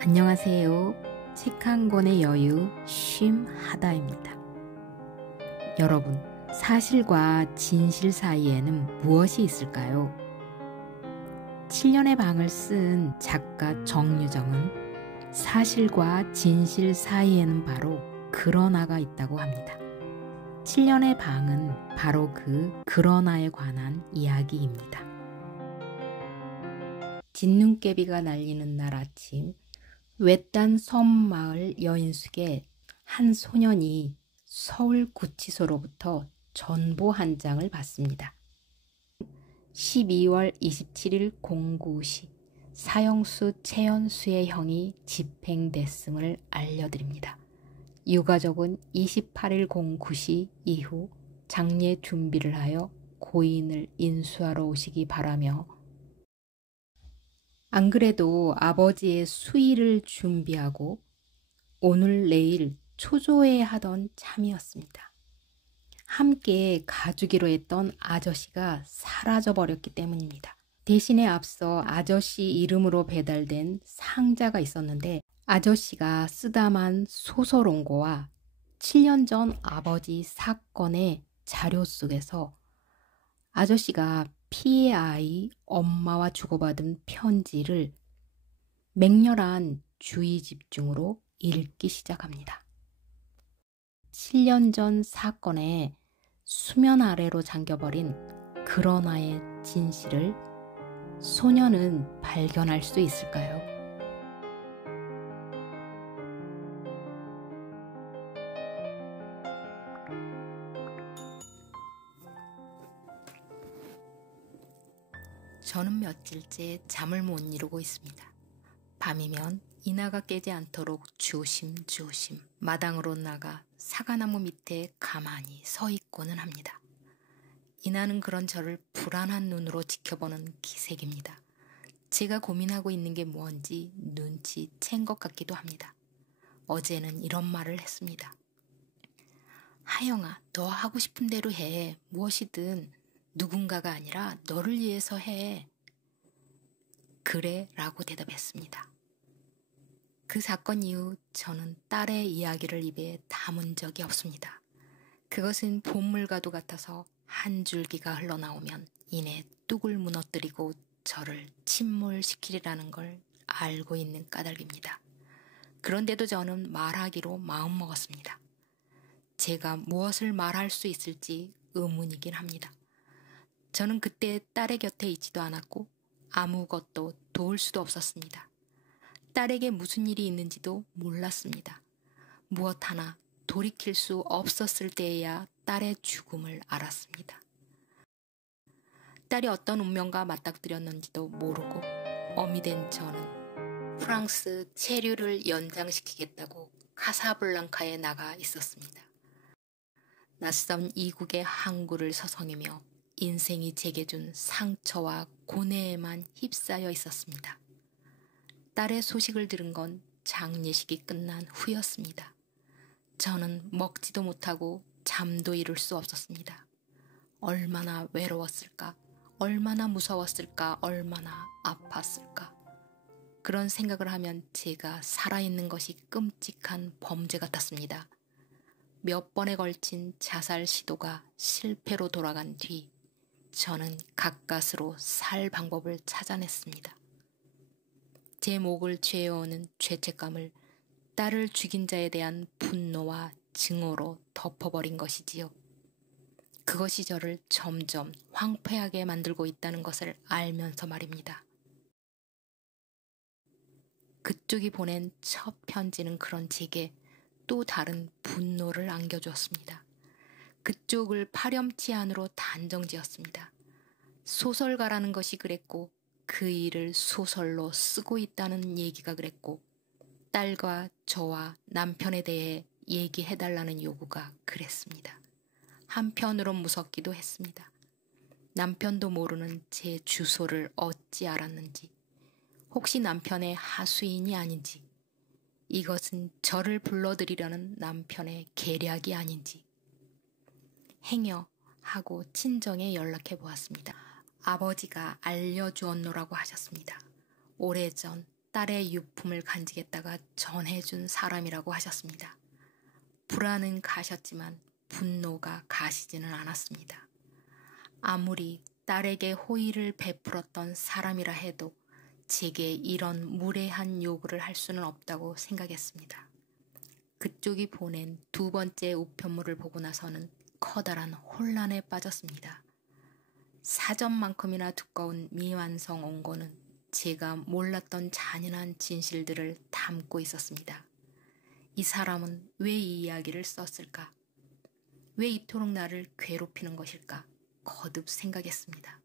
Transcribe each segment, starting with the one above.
안녕하세요. 책 한 권의 여유 쉼하다입니다. 여러분, 사실과 진실 사이에는 무엇이 있을까요? 7년의 방을 쓴 작가 정유정은 사실과 진실 사이에는 바로 그러나가 있다고 합니다. 7년의 방은 바로 그 그러나에 관한 이야기입니다. 진눈깨비가 날리는 날 아침, 외딴 섬마을 여인숙에 한 소년이 서울구치소로부터 전보 한 장을 받습니다. 12월 27일 09시 사형수 최연수의 형이 집행됐음을 알려드립니다. 유가족은 28일 09시 이후 장례 준비를 하여 고인을 인수하러 오시기 바라며, 안 그래도 아버지의 수의를 준비하고 오늘 내일 초조해 하던 참이었습니다. 함께 가주기로 했던 아저씨가 사라져버렸기 때문입니다. 대신에 앞서 아저씨 이름으로 배달된 상자가 있었는데, 아저씨가 쓰다만 소설원고와 7년 전 아버지 사건의 자료 속에서 아저씨가 피해 아이 엄마와 주고받은 편지를 맹렬한 주의 집중으로 읽기 시작합니다. 7년 전 사건에 수면 아래로 잠겨버린 그러나의 진실을 소녀는 발견할 수 있을까요? 저는 며칠째 잠을 못 이루고 있습니다. 밤이면 이나가 깨지 않도록 조심조심 마당으로 나가 사과나무 밑에 가만히 서 있고는 합니다. 이나는 그런 저를 불안한 눈으로 지켜보는 기색입니다. 제가 고민하고 있는 게 뭔지 눈치챈 것 같기도 합니다. 어제는 이런 말을 했습니다. 하영아, 너 하고 싶은 대로 해. 무엇이든 누군가가 아니라 너를 위해서 해. 그래 라고 대답했습니다. 그 사건 이후 저는 딸의 이야기를 입에 담은 적이 없습니다. 그것은 봇물과도 같아서 한 줄기가 흘러나오면 이내 뚝을 무너뜨리고 저를 침몰시키리라는 걸 알고 있는 까닭입니다. 그런데도 저는 말하기로 마음먹었습니다. 제가 무엇을 말할 수 있을지 의문이긴 합니다. 저는 그때 딸의 곁에 있지도 않았고 아무것도 도울 수도 없었습니다. 딸에게 무슨 일이 있는지도 몰랐습니다. 무엇 하나 돌이킬 수 없었을 때에야 딸의 죽음을 알았습니다. 딸이 어떤 운명과 맞닥뜨렸는지도 모르고 어미 된 저는 프랑스 체류를 연장시키겠다고 카사블랑카에 나가 있었습니다. 낯선 이국의 항구를 서성이며 인생이 제게 준 상처와 고뇌에만 휩싸여 있었습니다. 딸의 소식을 들은 건 장례식이 끝난 후였습니다. 저는 먹지도 못하고 잠도 이룰 수 없었습니다. 얼마나 외로웠을까, 얼마나 무서웠을까, 얼마나 아팠을까. 그런 생각을 하면 제가 살아있는 것이 끔찍한 범죄 같았습니다. 몇 번에 걸친 자살 시도가 실패로 돌아간 뒤 저는 가까스로 살 방법을 찾아냈습니다. 제 목을 죄어오는 죄책감을 딸을 죽인 자에 대한 분노와 증오로 덮어버린 것이지요. 그것이 저를 점점 황폐하게 만들고 있다는 것을 알면서 말입니다. 그쪽이 보낸 첫 편지는 그런 제게 또 다른 분노를 안겨주었습니다. 그쪽을 파렴치 안으로 단정지었습니다. 소설가라는 것이 그랬고 그 일을 소설로 쓰고 있다는 얘기가 그랬고 딸과 저와 남편에 대해 얘기해달라는 요구가 그랬습니다. 한편으론 무섭기도 했습니다. 남편도 모르는 제 주소를 어찌 알았는지, 혹시 남편의 하수인이 아닌지, 이것은 저를 불러들이려는 남편의 계략이 아닌지. 행여 하고 친정에 연락해 보았습니다. 아버지가 알려주었노라고 하셨습니다. 오래전 딸의 유품을 간직했다가 전해준 사람이라고 하셨습니다. 불안은 가셨지만 분노가 가시지는 않았습니다. 아무리 딸에게 호의를 베풀었던 사람이라 해도 제게 이런 무례한 요구를 할 수는 없다고 생각했습니다. 그쪽이 보낸 두 번째 우편물을 보고 나서는 커다란 혼란에 빠졌습니다. 사전만큼이나 두꺼운 미완성 원고는 제가 몰랐던 잔인한 진실들을 담고 있었습니다. 이 사람은 왜 이 이야기를 썼을까? 왜 이토록 나를 괴롭히는 것일까? 거듭 생각했습니다.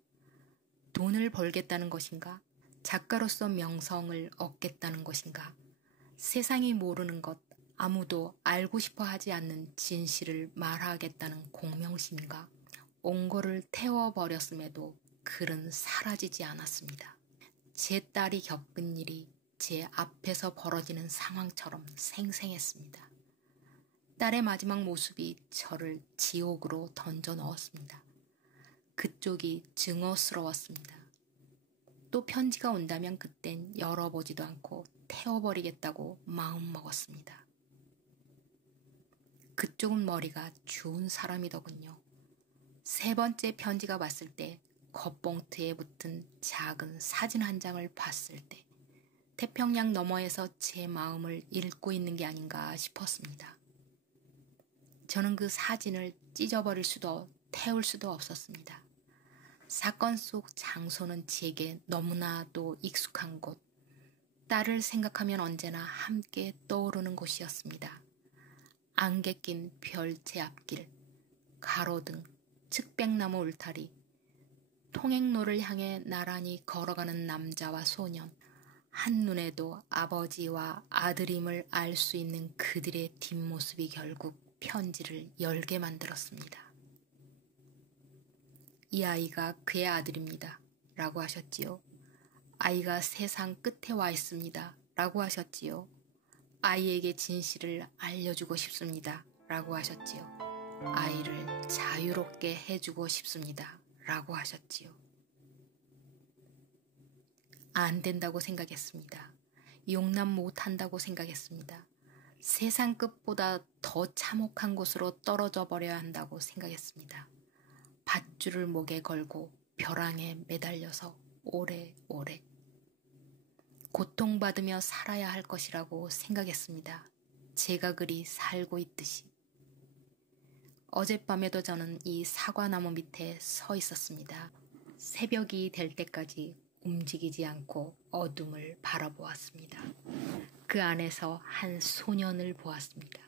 돈을 벌겠다는 것인가? 작가로서 명성을 얻겠다는 것인가? 세상이 모르는 것, 아무도 알고 싶어 하지 않는 진실을 말하겠다는 공명심인가? 원고를 태워버렸음에도 글은 사라지지 않았습니다. 제 딸이 겪은 일이 제 앞에서 벌어지는 상황처럼 생생했습니다. 딸의 마지막 모습이 저를 지옥으로 던져 넣었습니다. 그쪽이 증오스러웠습니다. 또 편지가 온다면 그땐 열어보지도 않고 태워버리겠다고 마음먹었습니다. 그쪽은 머리가 좋은 사람이더군요. 세 번째 편지가 왔을 때 겉봉투에 붙은 작은 사진 한 장을 봤을 때 태평양 너머에서 제 마음을 읽고 있는 게 아닌가 싶었습니다. 저는 그 사진을 찢어버릴 수도 태울 수도 없었습니다. 사건 속 장소는 제게 너무나도 익숙한 곳, 딸을 생각하면 언제나 함께 떠오르는 곳이었습니다. 안개 낀 별채 앞길, 가로등, 측백나무 울타리, 통행로를 향해 나란히 걸어가는 남자와 소년, 한눈에도 아버지와 아들임을 알 수 있는 그들의 뒷모습이 결국 편지를 열게 만들었습니다. 이 아이가 그의 아들입니다. 라고 하셨지요. 아이가 세상 끝에 와 있습니다. 라고 하셨지요. 아이에게 진실을 알려주고 싶습니다. 라고 하셨지요. 아이를 자유롭게 해주고 싶습니다. 라고 하셨지요. 안 된다고 생각했습니다. 용납 못한다고 생각했습니다. 세상 끝보다 더 참혹한 곳으로 떨어져 버려야 한다고 생각했습니다. 밧줄을 목에 걸고 벼랑에 매달려서 오래오래 고통받으며 살아야 할 것이라고 생각했습니다. 제가 그리 살고 있듯이. 어젯밤에도 저는 이 사과나무 밑에 서 있었습니다. 새벽이 될 때까지 움직이지 않고 어둠을 바라보았습니다. 그 안에서 한 소년을 보았습니다.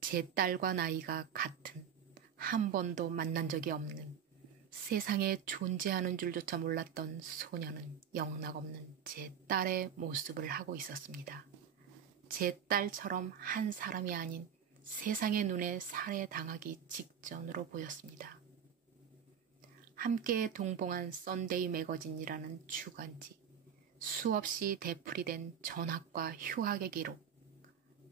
제 딸과 나이가 같은, 한 번도 만난 적이 없는, 세상에 존재하는 줄조차 몰랐던 소년은 영락없는 제 딸의 모습을 하고 있었습니다. 제 딸처럼 한 사람이 아닌 세상의 눈에 살해당하기 직전으로 보였습니다. 함께 동봉한 썬데이 매거진이라는 주간지, 수없이 되풀이된 전학과 휴학의 기록,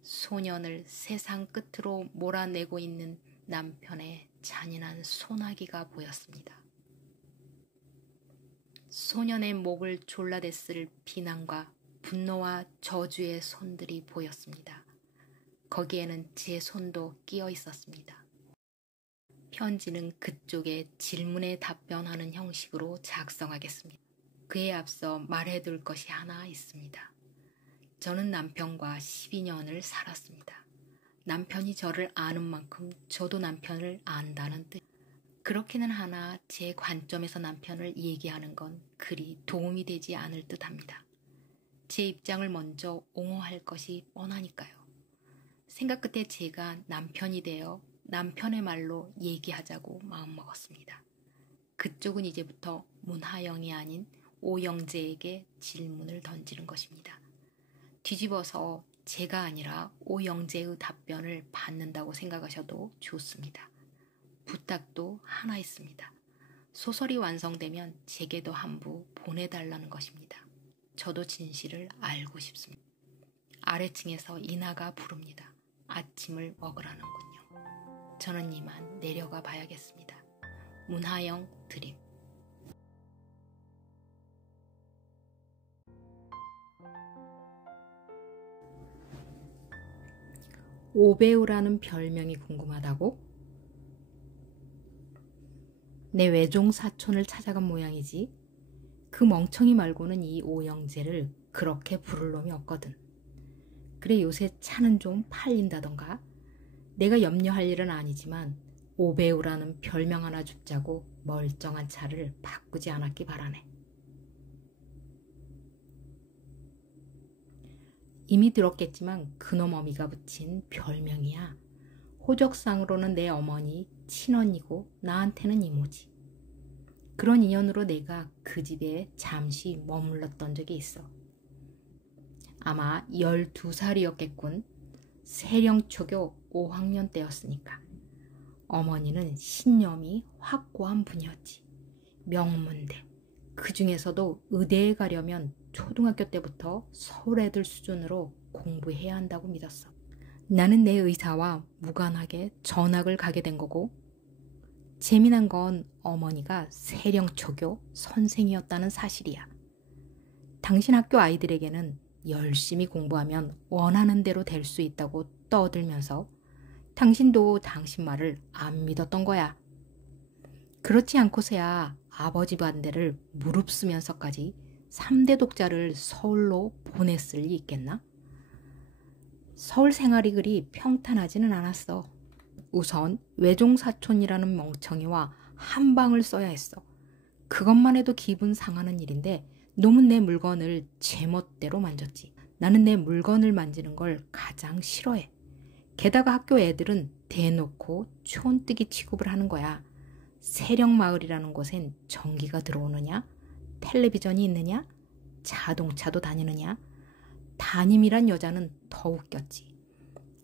소년을 세상 끝으로 몰아내고 있는 남편의 잔인한 소나기가 보였습니다. 소년의 목을 졸라댔을 비난과 분노와 저주의 손들이 보였습니다. 거기에는 제 손도 끼어 있었습니다. 편지는 그쪽의 질문에 답변하는 형식으로 작성하겠습니다. 그에 앞서 말해둘 것이 하나 있습니다. 저는 남편과 12년을 살았습니다. 남편이 저를 아는 만큼 저도 남편을 안다는 뜻. 그렇기는 하나 제 관점에서 남편을 얘기하는 건 그리 도움이 되지 않을 듯합니다. 제 입장을 먼저 옹호할 것이 뻔하니까요. 생각 끝에 제가 남편이 되어 남편의 말로 얘기하자고 마음먹었습니다. 그쪽은 이제부터 문하영이 아닌 오영재에게 질문을 던지는 것입니다. 뒤집어서 제가 아니라 오영재의 답변을 받는다고 생각하셔도 좋습니다. 부탁도 하나 있습니다. 소설이 완성되면 제게도 한 부 보내달라는 것입니다. 저도 진실을 알고 싶습니다. 아래층에서 이나가 부릅니다. 아침을 먹으라는군요. 저는 이만 내려가 봐야겠습니다. 문하영 드림. 오배우라는 별명이 궁금하다고? 내 외종 사촌을 찾아간 모양이지. 그 멍청이 말고는 이 오영재를 그렇게 부를 놈이 없거든. 그래 요새 차는 좀 팔린다던가. 내가 염려할 일은 아니지만 오배우라는 별명 하나 줍자고 멀쩡한 차를 바꾸지 않았기 바라네. 이미 들었겠지만 그놈 어미가 붙인 별명이야. 호적상으로는 내 어머니 친언니고 나한테는 이모지. 그런 인연으로 내가 그 집에 잠시 머물렀던 적이 있어. 아마 12살이었겠군. 세령초교 5학년 때였으니까. 어머니는 신념이 확고한 분이었지. 명문대. 그 중에서도 의대에 가려면 초등학교 때부터 서울 애들 수준으로 공부해야 한다고 믿었어. 나는 내 의사와 무관하게 전학을 가게 된 거고, 재미난 건 어머니가 세령초교 선생이었다는 사실이야. 당신 학교 아이들에게는 열심히 공부하면 원하는 대로 될 수 있다고 떠들면서 당신도 당신 말을 안 믿었던 거야. 그렇지 않고서야 아버지 반대를 무릅쓰면서까지 3대 독자를 서울로 보냈을 리 있겠나? 서울 생활이 그리 평탄하지는 않았어. 우선 외종사촌이라는 멍청이와 한 방을 써야 했어. 그것만 해도 기분 상하는 일인데 놈은 내 물건을 제멋대로 만졌지. 나는 내 물건을 만지는 걸 가장 싫어해. 게다가 학교 애들은 대놓고 촌뜨기 취급을 하는 거야. 세령마을이라는 곳엔 전기가 들어오느냐? 텔레비전이 있느냐? 자동차도 다니느냐? 담임이란 여자는 더 웃겼지.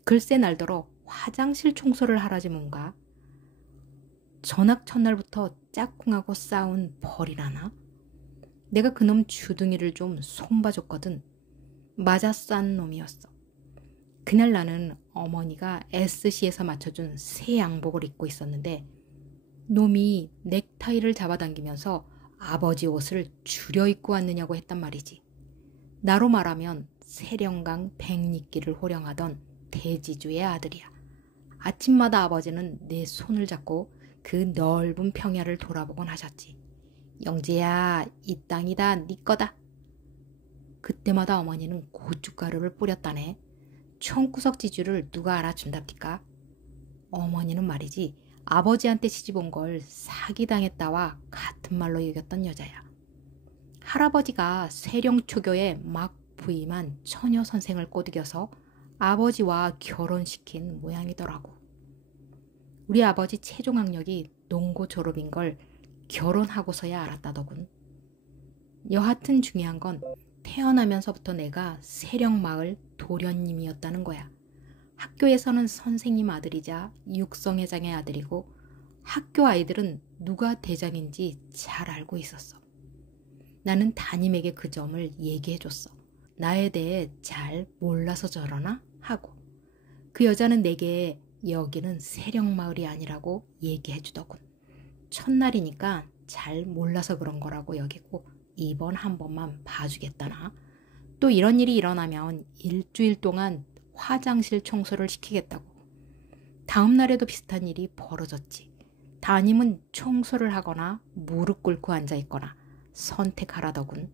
글쎄 날더러 화장실 청소를 하라지 뭔가. 전학 첫날부터 짝꿍하고 싸운 벌이라나? 내가 그놈 주둥이를 좀 손봐줬거든. 맞아 싼 놈이었어. 그날 나는 어머니가 SC에서 맞춰준 새 양복을 입고 있었는데 놈이 넥타이를 잡아당기면서 아버지 옷을 줄여 입고 왔느냐고 했단 말이지. 나로 말하면 세령강 백리길을 호령하던 대지주의 아들이야. 아침마다 아버지는 내 손을 잡고 그 넓은 평야를 돌아보곤 하셨지. 영재야, 이 땅이다, 네 거다. 그때마다 어머니는 고춧가루를 뿌렸다네. 총구석 지주를 누가 알아준답니까? 어머니는 말이지 아버지한테 시집온 걸 사기당했다와 같은 말로 여겼던 여자야. 할아버지가 세령초교에 막 부임한 처녀 선생을 꼬드겨서 아버지와 결혼시킨 모양이더라고. 우리 아버지 최종 학력이 농고 졸업인 걸 결혼하고서야 알았다더군. 여하튼 중요한 건 태어나면서부터 내가 세령마을 도련님이었다는 거야. 학교에서는 선생님 아들이자 육성회장의 아들이고 학교 아이들은 누가 대장인지 잘 알고 있었어. 나는 담임에게 그 점을 얘기해줬어. 나에 대해 잘 몰라서 저러나? 하고. 그 여자는 내게 여기는 세령마을이 아니라고 얘기해주더군. 첫날이니까 잘 몰라서 그런 거라고 여기고 이번 한 번만 봐주겠다나. 또 이런 일이 일어나면 일주일 동안 화장실 청소를 시키겠다고. 다음 날에도 비슷한 일이 벌어졌지. 담임은 청소를 하거나 무릎 꿇고 앉아있거나 선택하라더군.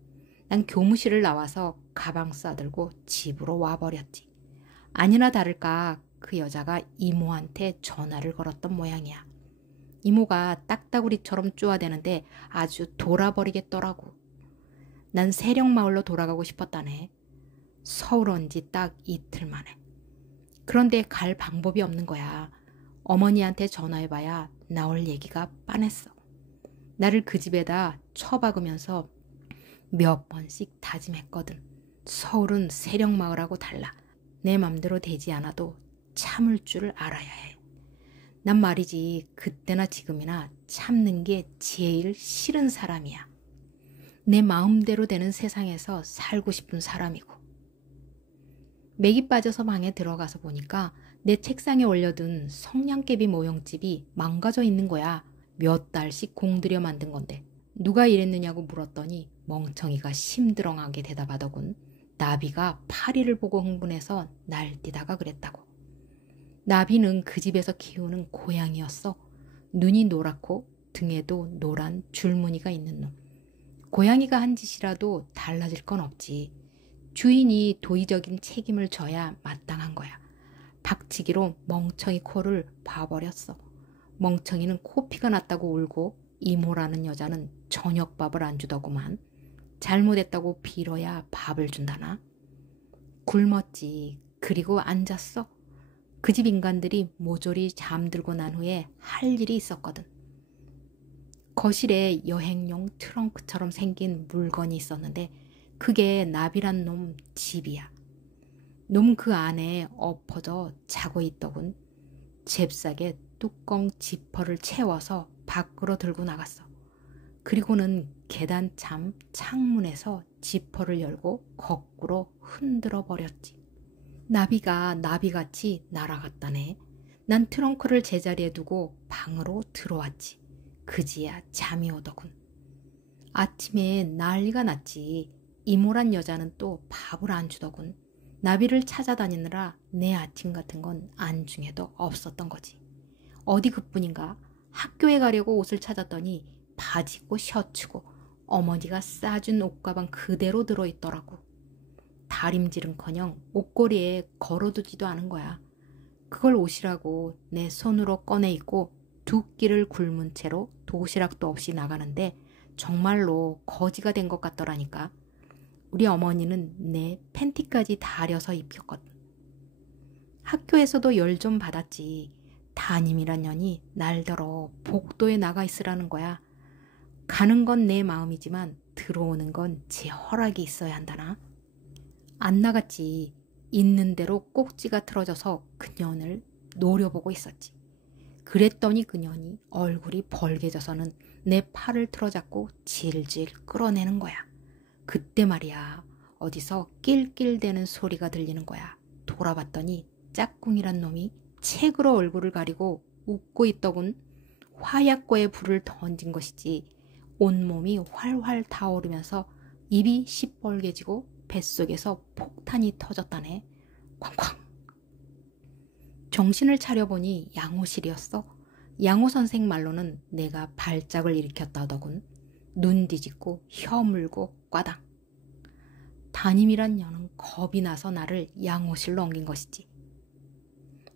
난 교무실을 나와서 가방 싸들고 집으로 와버렸지. 아니나 다를까 그 여자가 이모한테 전화를 걸었던 모양이야. 이모가 딱따구리처럼 쪼아대는데 아주 돌아버리겠더라고. 난 세령마을로 돌아가고 싶었다네. 서울 온 지 딱 이틀 만에. 그런데 갈 방법이 없는 거야. 어머니한테 전화해봐야 나올 얘기가 빤했어. 나를 그 집에다 처박으면서 몇 번씩 다짐했거든. 서울은 세령마을하고 달라. 내 맘대로 되지 않아도 참을 줄 알아야 해. 난 말이지 그때나 지금이나 참는 게 제일 싫은 사람이야. 내 마음대로 되는 세상에서 살고 싶은 사람이고. 맥이 빠져서 방에 들어가서 보니까 내 책상에 올려둔 성냥개비 모형집이 망가져 있는 거야. 몇 달씩 공들여 만든 건데. 누가 이랬느냐고 물었더니 멍청이가 심드렁하게 대답하더군. 나비가 파리를 보고 흥분해서 날뛰다가 그랬다고. 나비는 그 집에서 키우는 고양이였어. 눈이 노랗고 등에도 노란 줄무늬가 있는 놈. 고양이가 한 짓이라도 달라질 건 없지. 주인이 도의적인 책임을 져야 마땅한 거야. 박치기로 멍청이 코를 봐버렸어. 멍청이는 코피가 났다고 울고 이모라는 여자는 저녁밥을 안 주더구만. 잘못했다고 빌어야 밥을 준다나? 굶었지. 그리고 앉았어. 그 집 인간들이 모조리 잠들고 난 후에 할 일이 있었거든. 거실에 여행용 트렁크처럼 생긴 물건이 있었는데 그게 나비란 놈 집이야. 놈 그 안에 엎어져 자고 있더군. 잽싸게 뚜껑 지퍼를 채워서 밖으로 들고 나갔어. 그리고는 계단참 창문에서 지퍼를 열고 거꾸로 흔들어 버렸지. 나비가 나비같이 날아갔다네. 난 트렁크를 제자리에 두고 방으로 들어왔지. 그지야 잠이 오더군. 아침에 난리가 났지. 이모란 여자는 또 밥을 안 주더군. 나비를 찾아다니느라 내 아침 같은 건 안중에도 없었던 거지. 어디 그뿐인가 학교에 가려고 옷을 찾았더니 바지고 셔츠고 어머니가 싸준 옷가방 그대로 들어있더라고. 다림질은커녕 옷걸이에 걸어두지도 않은 거야. 그걸 옷이라고 내 손으로 꺼내 입고 두 끼를 굶은 채로 도시락도 없이 나가는데 정말로 거지가 된 것 같더라니까. 우리 어머니는 내 팬티까지 다려서 입혔거든. 학교에서도 열 좀 받았지. 담임이란 년이 날더러 복도에 나가 있으라는 거야. 가는 건 내 마음이지만 들어오는 건 제 허락이 있어야 한다나. 안 나갔지. 있는 대로 꼭지가 틀어져서 그년을 노려보고 있었지. 그랬더니 그년이 얼굴이 벌개져서는 내 팔을 틀어잡고 질질 끌어내는 거야. 그때 말이야. 어디서 낄낄대는 소리가 들리는 거야. 돌아봤더니 짝꿍이란 놈이 책으로 얼굴을 가리고 웃고 있더군. 화약고에 불을 던진 것이지. 온몸이 활활 타오르면서 입이 시뻘개지고 뱃속에서 폭탄이 터졌다네. 쾅쾅. 정신을 차려보니 양호실이었어. 양호 선생 말로는 내가 발작을 일으켰다더군. 눈 뒤집고 혀 물고 꽈당. 담임이란 년은 겁이 나서 나를 양호실로 옮긴 것이지.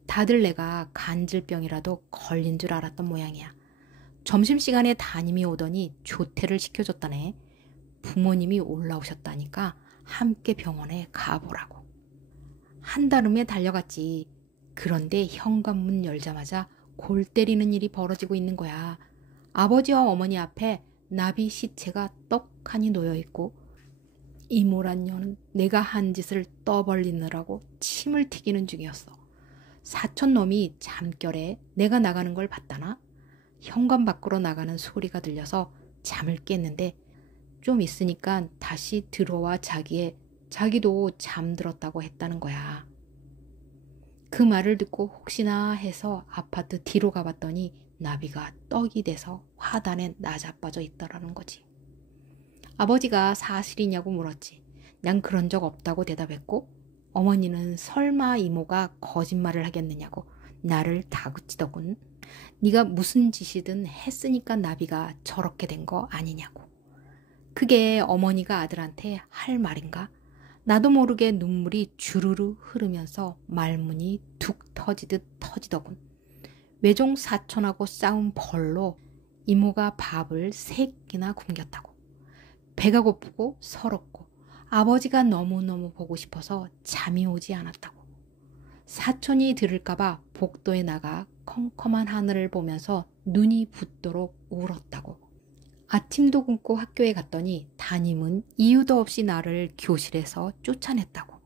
다들 내가 간질병이라도 걸린 줄 알았던 모양이야. 점심시간에 담임이 오더니 조퇴를 시켜줬다네. 부모님이 올라오셨다니까 함께 병원에 가보라고. 한달음에 달려갔지. 그런데 현관문 열자마자 골 때리는 일이 벌어지고 있는 거야. 아버지와 어머니 앞에 나비 시체가 떡하니 놓여있고 이모란 년은 내가 한 짓을 떠벌리느라고 침을 튀기는 중이었어. 사촌놈이 잠결에 내가 나가는 걸 봤다나? 현관 밖으로 나가는 소리가 들려서 잠을 깼는데 좀 있으니까 다시 들어와 자기도 잠들었다고 했다는 거야. 그 말을 듣고 혹시나 해서 아파트 뒤로 가봤더니 나비가 떡이 돼서 화단에 나자빠져 있더라는 거지. 아버지가 사실이냐고 물었지. 난 그런 적 없다고 대답했고 어머니는 설마 이모가 거짓말을 하겠느냐고 나를 다그치더군. 네가 무슨 짓이든 했으니까 나비가 저렇게 된 거 아니냐고. 그게 어머니가 아들한테 할 말인가? 나도 모르게 눈물이 주르르 흐르면서 말문이 툭 터지듯 터지더군. 외종 사촌하고 싸운 벌로 이모가 밥을 3끼나 굶겼다고. 배가 고프고 서럽고 아버지가 너무너무 보고 싶어서 잠이 오지 않았다고. 사촌이 들을까봐 복도에 나가 컴컴한 하늘을 보면서 눈이 붓도록 울었다고. 아침도 굶고 학교에 갔더니 담임은 이유도 없이 나를 교실에서 쫓아냈다고.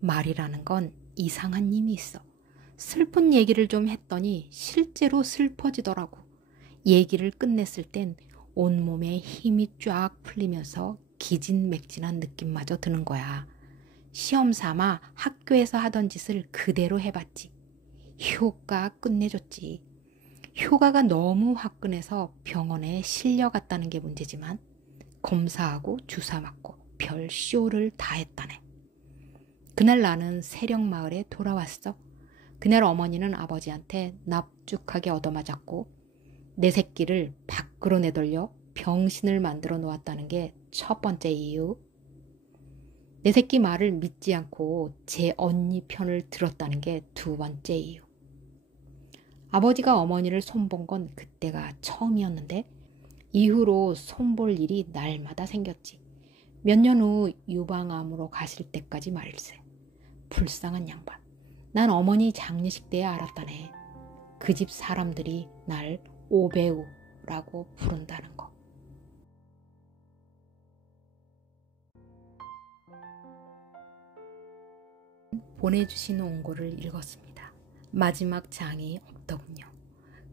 말이라는 건 이상한 힘이 있어. 슬픈 얘기를 좀 했더니 실제로 슬퍼지더라고. 얘기를 끝냈을 땐 온몸에 힘이 쫙 풀리면서 기진맥진한 느낌마저 드는 거야. 시험 삼아 학교에서 하던 짓을 그대로 해봤지. 효과 끝내줬지. 효과가 너무 화끈해서 병원에 실려갔다는 게 문제지만 검사하고 주사 맞고 별 쇼를 다 했다네. 그날 나는 세령마을에 돌아왔어. 그날 어머니는 아버지한테 납죽하게 얻어맞았고 내 새끼를 밖으로 내돌려 병신을 만들어 놓았다는 게 첫 번째 이유. 내 새끼 말을 믿지 않고 제 언니 편을 들었다는 게 두 번째 이유. 아버지가 어머니를 손본 건 그때가 처음이었는데 이후로 손볼 일이 날마다 생겼지. 몇 년 후 유방암으로 가실 때까지 말일세. 불쌍한 양반. 난 어머니 장례식 때에 알았다네. 그 집 사람들이 날 오배우라고 부른다는 거. 보내주신 원고를 읽었습니다. 마지막 장이 없더군요.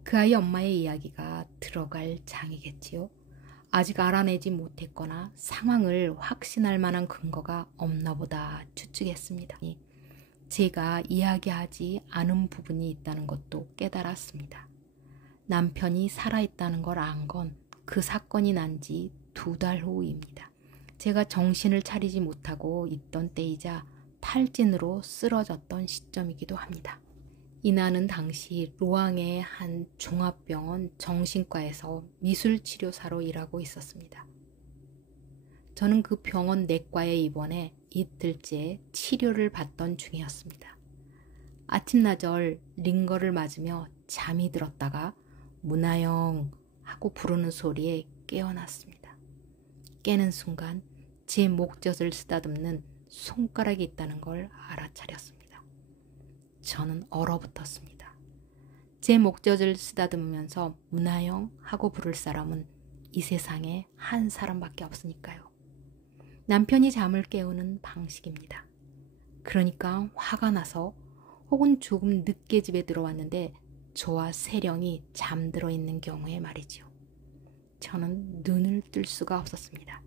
그 아이 엄마의 이야기가 들어갈 장이겠지요. 아직 알아내지 못했거나 상황을 확신할 만한 근거가 없나 보다 추측했습니다. 제가 이야기하지 않은 부분이 있다는 것도 깨달았습니다. 남편이 살아있다는 걸 안 건 그 사건이 난 지 2달 후입니다. 제가 정신을 차리지 못하고 있던 때이자 탈진으로 쓰러졌던 시점이기도 합니다. 이나는 당시 로앙의 한 종합병원 정신과에서 미술치료사로 일하고 있었습니다. 저는 그 병원 내과에 입원해 이틀째 치료를 받던 중이었습니다. 아침나절 링거를 맞으며 잠이 들었다가 문하영 하고 부르는 소리에 깨어났습니다. 깨는 순간 제 목젖을 쓰다듬는 손가락이 있다는 걸 알아차렸습니다. 저는 얼어붙었습니다. 제 목젖을 쓰다듬으면서 문하영 하고 부를 사람은 이 세상에 한 사람밖에 없으니까요. 남편이 잠을 깨우는 방식입니다. 그러니까 화가 나서 혹은 조금 늦게 집에 들어왔는데 저와 세령이 잠들어 있는 경우에 말이지요. 저는 눈을 뜰 수가 없었습니다.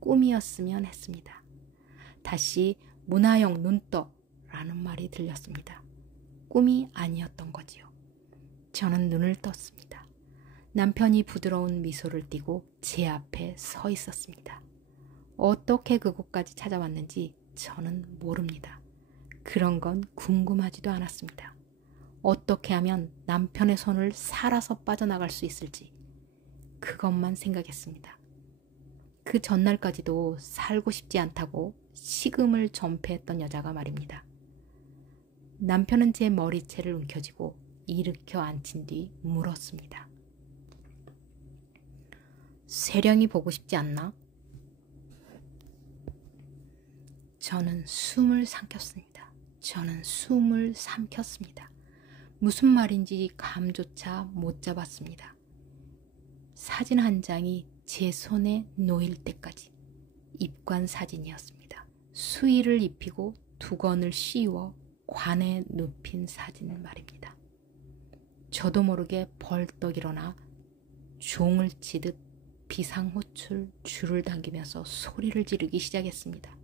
꿈이었으면 했습니다. 다시 문하영 눈 떠 라는 말이 들렸습니다. 꿈이 아니었던 거지요. 저는 눈을 떴습니다. 남편이 부드러운 미소를 띠고 제 앞에 서 있었습니다. 어떻게 그곳까지 찾아왔는지 저는 모릅니다. 그런 건 궁금하지도 않았습니다. 어떻게 하면 남편의 손을 살아서 빠져나갈 수 있을지 그것만 생각했습니다. 그 전날까지도 살고 싶지 않다고 식음을 전폐했던 여자가 말입니다. 남편은 제 머리채를 움켜쥐고 일으켜 앉힌 뒤 물었습니다. 세령이 보고 싶지 않나? 저는 숨을 삼켰습니다. 무슨 말인지 감조차 못 잡았습니다. 사진 한 장이 제 손에 놓일 때까지 입관 사진이었습니다. 수의를 입히고 두건을 씌워 관에 눕힌 사진 말입니다. 저도 모르게 벌떡 일어나 종을 치듯 비상호출 줄을 당기면서 소리를 지르기 시작했습니다.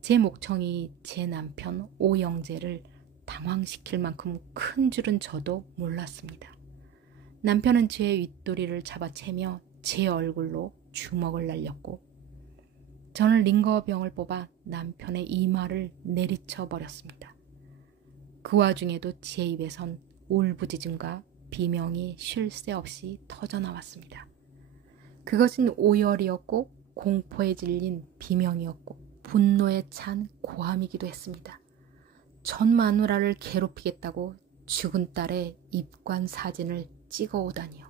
제 목청이 제 남편 오영재를 당황시킬 만큼 큰 줄은 저도 몰랐습니다. 남편은 제 윗도리를 잡아채며 제 얼굴로 주먹을 날렸고 저는 링거병을 뽑아 남편의 이마를 내리쳐 버렸습니다. 그 와중에도 제 입에선 울부짖음과 비명이 쉴 새 없이 터져나왔습니다. 그것은 오열이었고 공포에 질린 비명이었고 분노에 찬 고함이기도 했습니다. 전 마누라를 괴롭히겠다고 죽은 딸의 입관 사진을 찍어오다니요.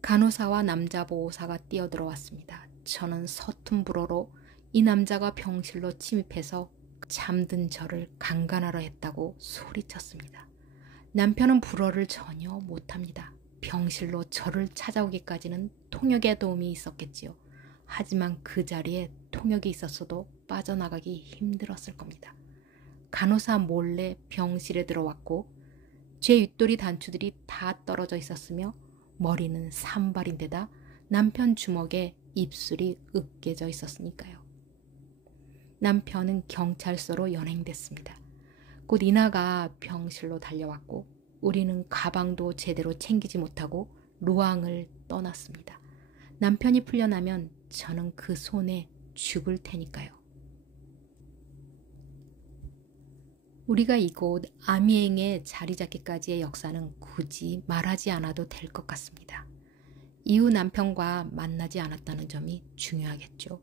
간호사와 남자보호사가 뛰어들어왔습니다. 저는 서툰 불어로 이 남자가 병실로 침입해서 잠든 저를 강간하려 했다고 소리쳤습니다. 남편은 불어를 전혀 못합니다. 병실로 저를 찾아오기까지는 통역의 도움이 있었겠지요. 하지만 그 자리에 통역이 있었어도 빠져나가기 힘들었을 겁니다. 간호사 몰래 병실에 들어왔고 제 윗도리 단추들이 다 떨어져 있었으며 머리는 산발인데다 남편 주먹에 입술이 으깨져 있었으니까요. 남편은 경찰서로 연행됐습니다. 곧 이나가 병실로 달려왔고 우리는 가방도 제대로 챙기지 못하고 루앙을 떠났습니다. 남편이 풀려나면 저는 그 손에 죽을 테니까요. 우리가 이곳 아미행에 자리 잡기까지의 역사는 굳이 말하지 않아도 될 것 같습니다. 이후 남편과 만나지 않았다는 점이 중요하겠죠.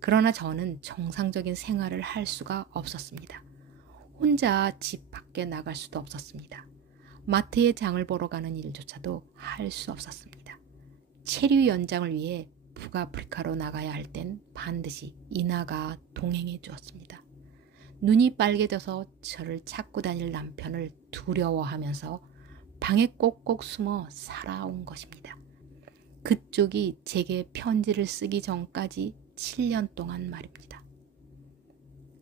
그러나 저는 정상적인 생활을 할 수가 없었습니다. 혼자 집 밖에 나갈 수도 없었습니다. 마트에 장을 보러 가는 일조차도 할 수 없었습니다. 체류 연장을 위해 북아프리카로 나가야 할 땐 반드시 이나가 동행해 주었습니다. 눈이 빨개져서 저를 찾고 다닐 남편을 두려워하면서 방에 꼭꼭 숨어 살아온 것입니다. 그쪽이 제게 편지를 쓰기 전까지 7년 동안 말입니다.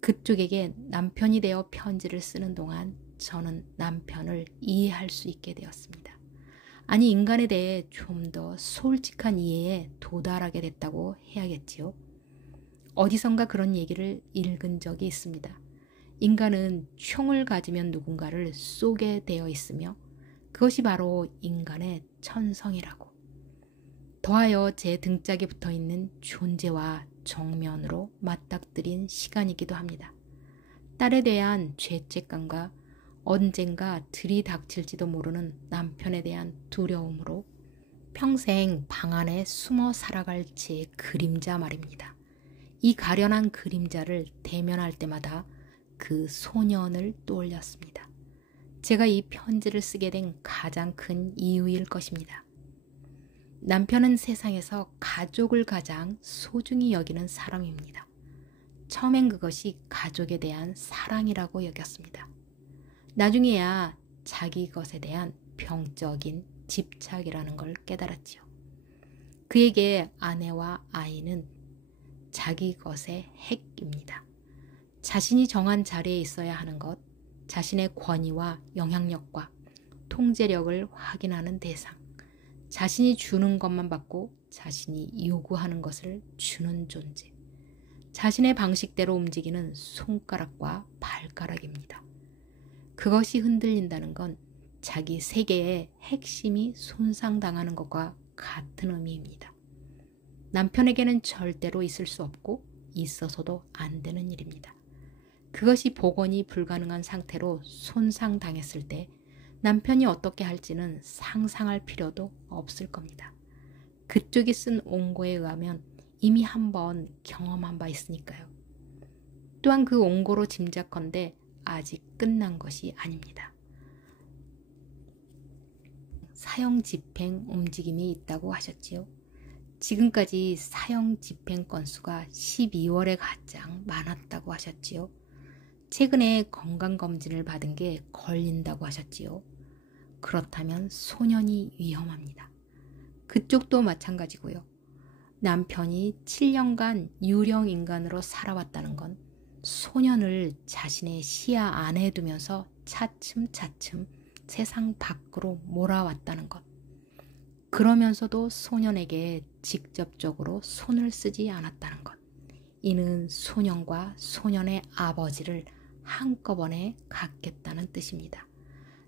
그쪽에게 남편이 되어 편지를 쓰는 동안 저는 남편을 이해할 수 있게 되었습니다. 아니, 인간에 대해 좀 더 솔직한 이해에 도달하게 됐다고 해야겠지요. 어디선가 그런 얘기를 읽은 적이 있습니다. 인간은 총을 가지면 누군가를 쏘게 되어 있으며 그것이 바로 인간의 천성이라고. 더하여 제 등짝에 붙어있는 존재와 정면으로 맞닥뜨린 시간이기도 합니다. 딸에 대한 죄책감과 언젠가 들이닥칠지도 모르는 남편에 대한 두려움으로 평생 방 안에 숨어 살아갈 제 그림자 말입니다. 이 가련한 그림자를 대면할 때마다 그 소년을 떠올렸습니다. 제가 이 편지를 쓰게 된 가장 큰 이유일 것입니다. 남편은 세상에서 가족을 가장 소중히 여기는 사람입니다. 처음엔 그것이 가족에 대한 사랑이라고 여겼습니다. 나중에야 자기 것에 대한 병적인 집착이라는 걸 깨달았지요. 그에게 아내와 아이는 자기 것의 핵입니다. 자신이 정한 자리에 있어야 하는 것, 자신의 권위와 영향력과 통제력을 확인하는 대상, 자신이 주는 것만 받고 자신이 요구하는 것을 주는 존재, 자신의 방식대로 움직이는 손가락과 발가락입니다. 그것이 흔들린다는 건 자기 세계의 핵심이 손상당하는 것과 같은 의미입니다. 남편에게는 절대로 있을 수 없고 있어서도 안 되는 일입니다. 그것이 복원이 불가능한 상태로 손상당했을 때 남편이 어떻게 할지는 상상할 필요도 없을 겁니다. 그쪽이 쓴 온고에 의하면 이미 한번 경험한 바 있으니까요. 또한 그 온고로 짐작컨대 아직 끝난 것이 아닙니다. 사형 집행 움직임이 있다고 하셨지요. 지금까지 사형 집행 건수가 12월에 가장 많았다고 하셨지요. 최근에 건강검진을 받은 게 걸린다고 하셨지요. 그렇다면 소년이 위험합니다. 그쪽도 마찬가지고요. 남편이 7년간 유령 인간으로 살아왔다는 건 소년을 자신의 시야 안에 두면서 차츰차츰 세상 밖으로 몰아왔다는 것. 그러면서도 소년에게 직접적으로 손을 쓰지 않았다는 것. 이는 소년과 소년의 아버지를 한꺼번에 갖겠다는 뜻입니다.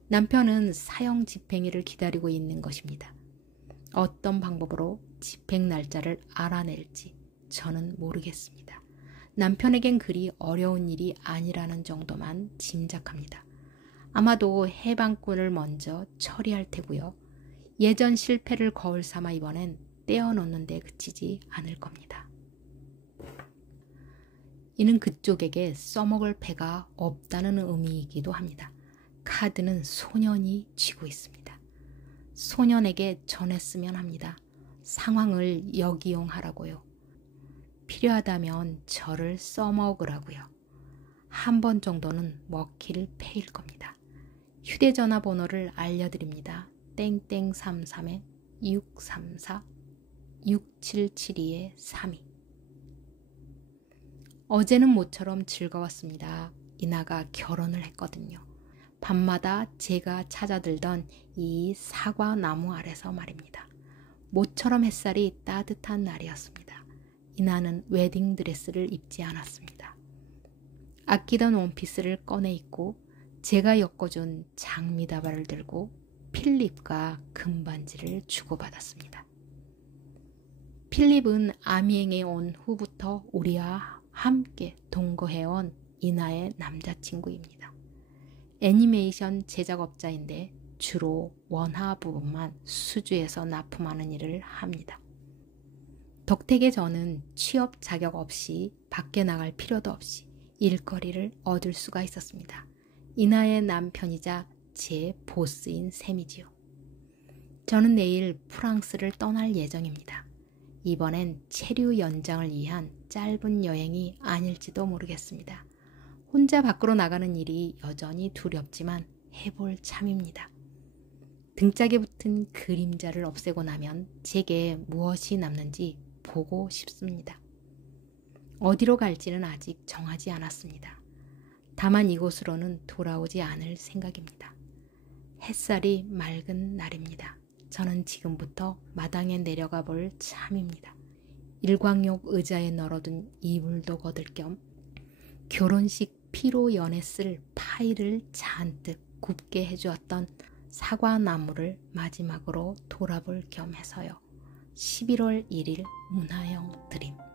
남편은 사형 집행일을 기다리고 있는 것입니다. 어떤 방법으로 집행 날짜를 알아낼지 저는 모르겠습니다. 남편에겐 그리 어려운 일이 아니라는 정도만 짐작합니다. 아마도 해방꾼을 먼저 처리할 테고요. 예전 실패를 거울 삼아 이번엔 떼어놓는 데 그치지 않을 겁니다. 이는 그쪽에게 써먹을 패가 없다는 의미이기도 합니다. 카드는 소년이 쥐고 있습니다. 소년에게 전했으면 합니다. 상황을 역이용하라고요. 필요하다면 저를 써먹으라고요. 한 번 정도는 먹힐 패일 겁니다. 휴대전화 번호를 알려드립니다. 땡땡 33에 634 6772에 32. 어제는 모처럼 즐거웠습니다. 이나가 결혼을 했거든요. 밤마다 제가 찾아들던 이 사과나무 아래서 말입니다. 모처럼 햇살이 따뜻한 날이었습니다. 이나는 웨딩드레스를 입지 않았습니다. 아끼던 원피스를 꺼내 입고 제가 엮어준 장미다발을 들고 필립과 금반지를 주고받았습니다. 필립은 아미행에 온 후부터 우리와 함께 동거해온 이나의 남자친구입니다. 애니메이션 제작업자인데 주로 원화 부분만 수주해서 납품하는 일을 합니다. 덕택의 저는 취업 자격 없이 밖에 나갈 필요도 없이 일거리를 얻을 수가 있었습니다. 이나의 남편이자 제 보스인 셈이지요. 저는 내일 프랑스를 떠날 예정입니다. 이번엔 체류 연장을 위한 짧은 여행이 아닐지도 모르겠습니다. 혼자 밖으로 나가는 일이 여전히 두렵지만 해볼 참입니다. 등짝에 붙은 그림자를 없애고 나면 제게 무엇이 남는지 보고 싶습니다. 어디로 갈지는 아직 정하지 않았습니다. 다만 이곳으로는 돌아오지 않을 생각입니다. 햇살이 맑은 날입니다. 저는 지금부터 마당에 내려가 볼 참입니다. 일광욕 의자에 널어둔 이불도 거들 겸 결혼식 피로 연에 쓸 파이를 잔뜩 굽게 해주었던 사과나무를 마지막으로 돌아볼 겸 해서요. 11월 1일 문화영 드림.